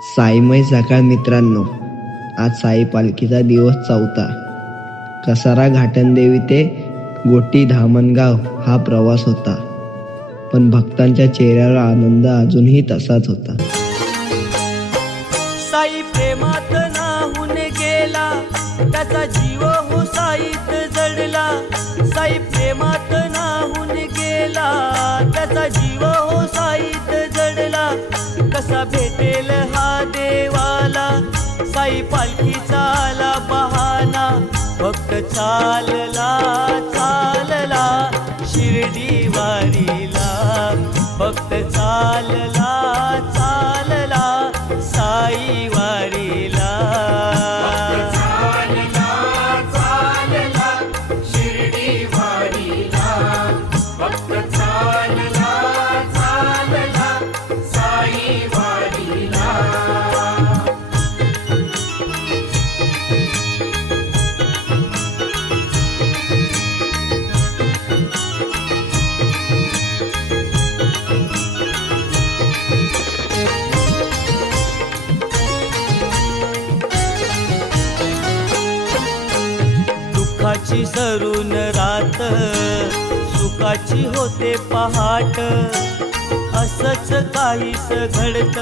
साईमय सकाळ मित्रांनो, आज साई पालखीचा दिवस 4था. कसारा घाटनदेवी ते गोटी धामणगाव हा प्रवास होता, पण भक्तांच्या चेहऱ्यावर आनंद अजूनही तसाच होता. साई प्रेमात नाहून गेला, त्याचा जीव हो साईत जडला. साई प्रेमात नाहून गेला, त्याचा जीव हो साईत जडला. कसा भेटेल हा देवाला, साई पालखीचा आला बहाना. भक्त चालला चालला शिर्डी वारीला, भक्त चालला चालला साई वारीला. शिर्डी वारीला, भक्त चालला चालला साई वारीला. दुःखाची सरून रात, सुखाची होते पहाट. असंच काहीस घडत,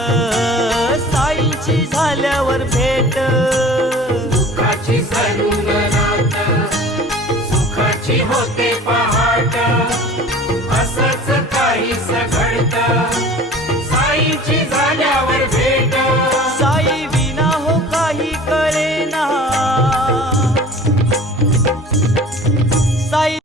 साईंची झाल्यावर भेट. दुःखाची सरून रात, सुखाची होते पहाट. असंच काहीस